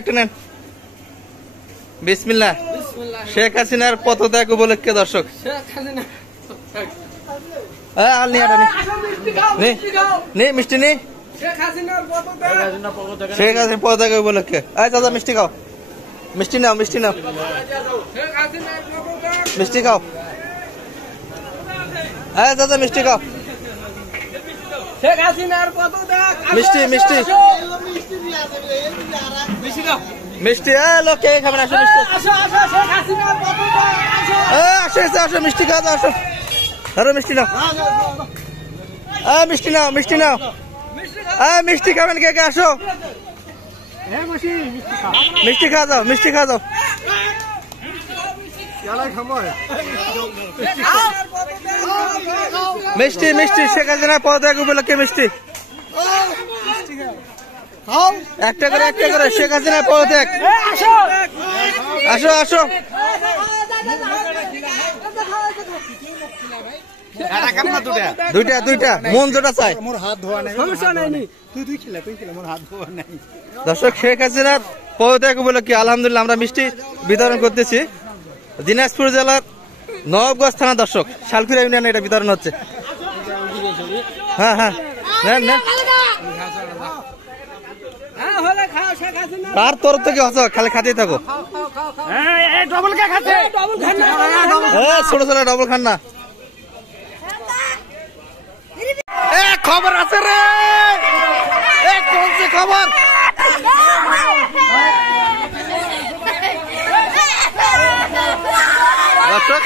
একটা নেন বিসমিল্লাহ। শেখ হাসিনার পদত্যাগ উপলক্ষে দর্শক মিষ্টি নেই শেখ হাসিনা পদত্যাগ উপলক্ষে। চাচা মিষ্টি খাও, মিষ্টি নাও, মিষ্টি নাও, মিষ্টি খাও। চাচা মিষ্টি খাও, মিষ্টি মিষ্টি মিষ্টি। লোক কে খাবেন? আসো মিষ্টি, আসো আসো মিষ্টি খাও, আসো। আরো মিষ্টি নাও, মিষ্টি নাও, মিষ্টি নাও। মিষ্টি খাবেন কে কে? আসো মিষ্টি খাওয়া যাও, মিষ্টি খাওয়া যাও। মিষ্টি মিষ্টি শেখ হাসিনার পদত্যাগ উপলক্ষে মিষ্টি একটা করে শেখ হাসিনার পদত্যাগ। আসো আসো দুইটা মন যেটা চাই। দর্শক শেখ হাসিনার পদত্যাগ উপলক্ষে আলহামদুলিল্লাহ আমরা মিষ্টি বিতরণ করতেছি। দিনাজপুর জেলার নবাবগঞ্জ থানা দর্শক শালকুড়া ইউনিয়নে এটা বিতরণ হচ্ছে। হ্যাঁ হ্যাঁ নেন নেন। তার তরফ থেকে হস খালি খাতেই থাকো। ছোট ছোট ডবল খান না। খবর আছে রে, কোন খবর? দর্শক